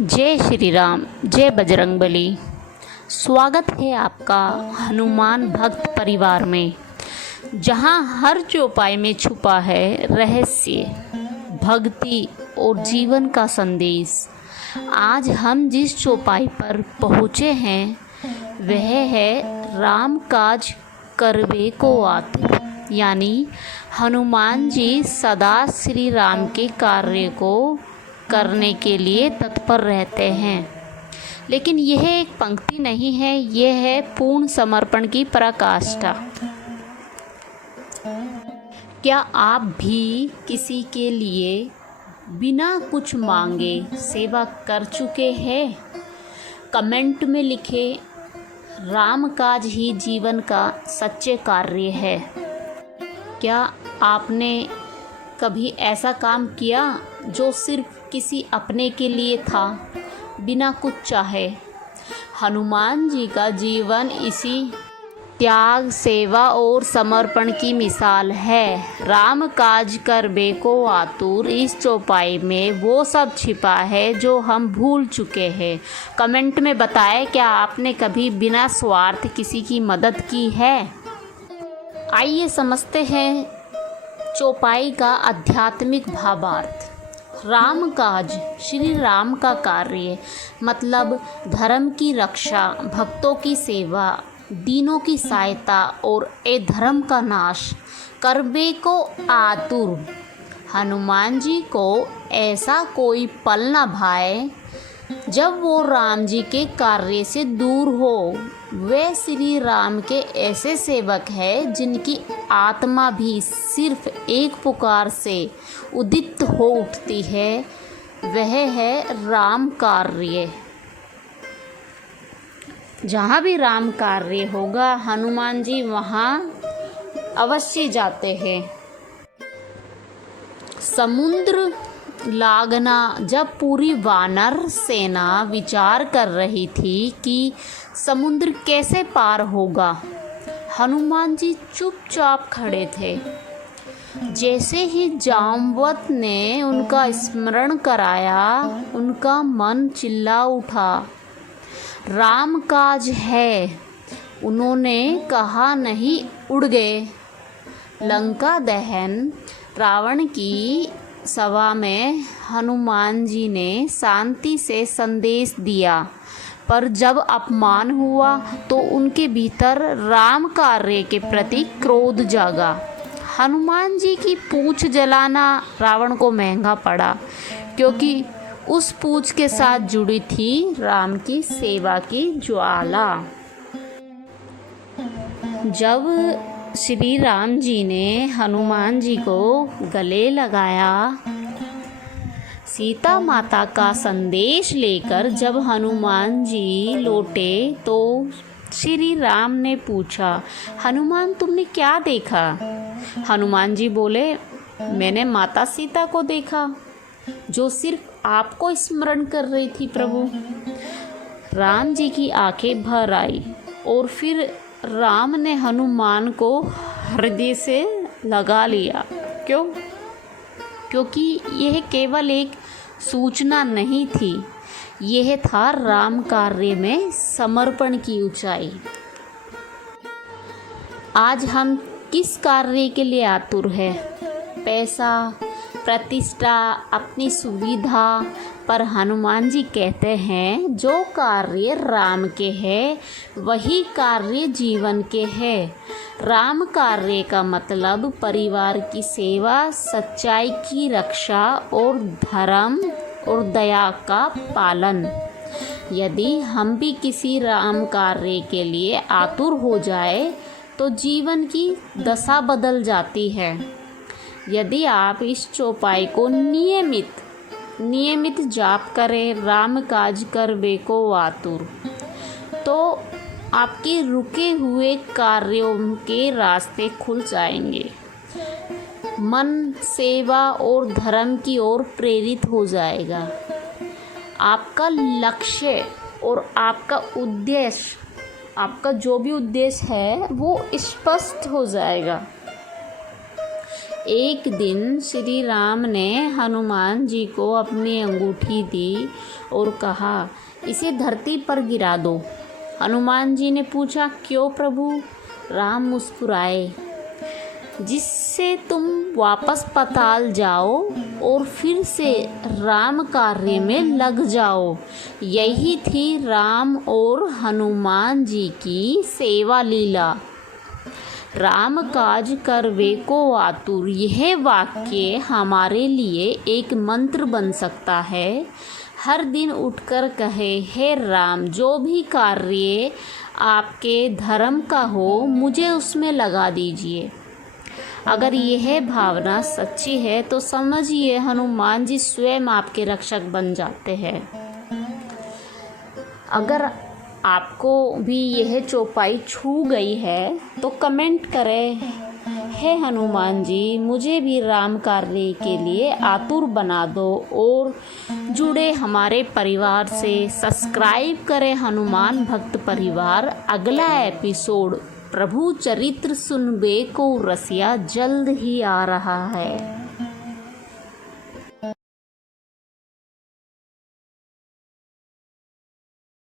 जय श्री राम, जय बजरंगबली। स्वागत है आपका हनुमान भक्त परिवार में, जहां हर चौपाई में छुपा है रहस्य, भक्ति और जीवन का संदेश। आज हम जिस चौपाई पर पहुँचे हैं वह है राम काज करबे को आतुर, यानी हनुमान जी सदा श्री राम के कार्य को करने के लिए तत्पर रहते हैं। लेकिन यह एक पंक्ति नहीं है, यह है पूर्ण समर्पण की पराकाष्ठा। क्या आप भी किसी के लिए बिना कुछ मांगे सेवा कर चुके हैं? कमेंट में लिखें, राम काज ही जीवन का सच्चे कार्य है। क्या आपने कभी ऐसा काम किया जो सिर्फ किसी अपने के लिए था, बिना कुछ चाहे? हनुमान जी का जीवन इसी त्याग, सेवा और समर्पण की मिसाल है। राम काज करबे को आतुर, इस चौपाई में वो सब छिपा है जो हम भूल चुके हैं। कमेंट में बताएं, क्या आपने कभी बिना स्वार्थ किसी की मदद की है? आइए समझते हैं चौपाई का आध्यात्मिक भावार्थ। राम काज श्री राम का कार्य, मतलब धर्म की रक्षा, भक्तों की सेवा, दीनों की सहायता और अधर्म का नाश। करबे को आतुर, हनुमान जी को ऐसा कोई पल न भाए जब वो राम जी के कार्य से दूर हो। वे श्री राम के ऐसे सेवक हैं जिनकी आत्मा भी सिर्फ एक पुकार से उदित हो उठती है, वह है राम कार्य। जहाँ भी राम कार्य होगा, हनुमान जी वहाँ अवश्य जाते हैं। समुद्र लागना, जब पूरी वानर सेना विचार कर रही थी कि समुद्र कैसे पार होगा, हनुमान जी चुपचाप खड़े थे। जैसे ही जामवत ने उनका स्मरण कराया, उनका मन चिल्ला उठा, राम काज है। उन्होंने कहा नहीं, उड़ गए। लंका दहन, रावण की सभा में हनुमान जी ने शांति से संदेश दिया, पर जब अपमान हुआ तो उनके भीतर राम कार्य के प्रति क्रोध जागा। हनुमान जी की पूंछ जलाना रावण को महंगा पड़ा, क्योंकि उस पूंछ के साथ जुड़ी थी राम की सेवा की ज्वाला। जब श्री राम जी ने हनुमान जी को गले लगाया, सीता माता का संदेश लेकर जब हनुमान जी लौटे तो श्री राम ने पूछा, हनुमान तुमने क्या देखा? हनुमान जी बोले, मैंने माता सीता को देखा, जो सिर्फ आपको स्मरण कर रही थी प्रभु। राम जी की आंखें भर आई और फिर राम ने हनुमान को हृदय से लगा लिया। क्यों? क्योंकि यह केवल एक सूचना नहीं थी, यह था राम कार्य में समर्पण की ऊंचाई। आज हम किस कार्य के लिए आतुर है? पैसा, प्रतिष्ठा, अपनी सुविधा? पर हनुमान जी कहते हैं, जो कार्य राम के है वही कार्य जीवन के है। राम कार्य का मतलब परिवार की सेवा, सच्चाई की रक्षा और धर्म और दया का पालन। यदि हम भी किसी राम कार्य के लिए आतुर हो जाए तो जीवन की दशा बदल जाती है। यदि आप इस चौपाई को नियमित जाप करें, राम काज करबे को आतुर, तो आपके रुके हुए कार्यों के रास्ते खुल जाएंगे। मन सेवा और धर्म की ओर प्रेरित हो जाएगा। आपका लक्ष्य और आपका उद्देश्य, आपका जो भी उद्देश्य है वो स्पष्ट हो जाएगा। एक दिन श्री राम ने हनुमान जी को अपनी अंगूठी दी और कहा, इसे धरती पर गिरा दो। हनुमान जी ने पूछा, क्यों प्रभु? राम मुस्कुराए, जिससे तुम वापस पाताल जाओ और फिर से राम कार्य में लग जाओ। यही थी राम और हनुमान जी की सेवा लीला। राम काज करवे को आतुर, यह वाक्य हमारे लिए एक मंत्र बन सकता है। हर दिन उठकर कहे, हे राम, जो भी कार्य आपके धर्म का हो मुझे उसमें लगा दीजिए। अगर यह भावना सच्ची है तो समझिए हनुमान जी स्वयं आपके रक्षक बन जाते हैं। अगर आपको भी यह चौपाई छू गई है तो कमेंट करें, हे हनुमान जी, मुझे भी राम कार्य के लिए आतुर बना दो और जुड़े हमारे परिवार से। सब्सक्राइब करें हनुमान भक्त परिवार। अगला एपिसोड प्रभु चरित्र सुनबे को रसिया जल्द ही आ रहा है।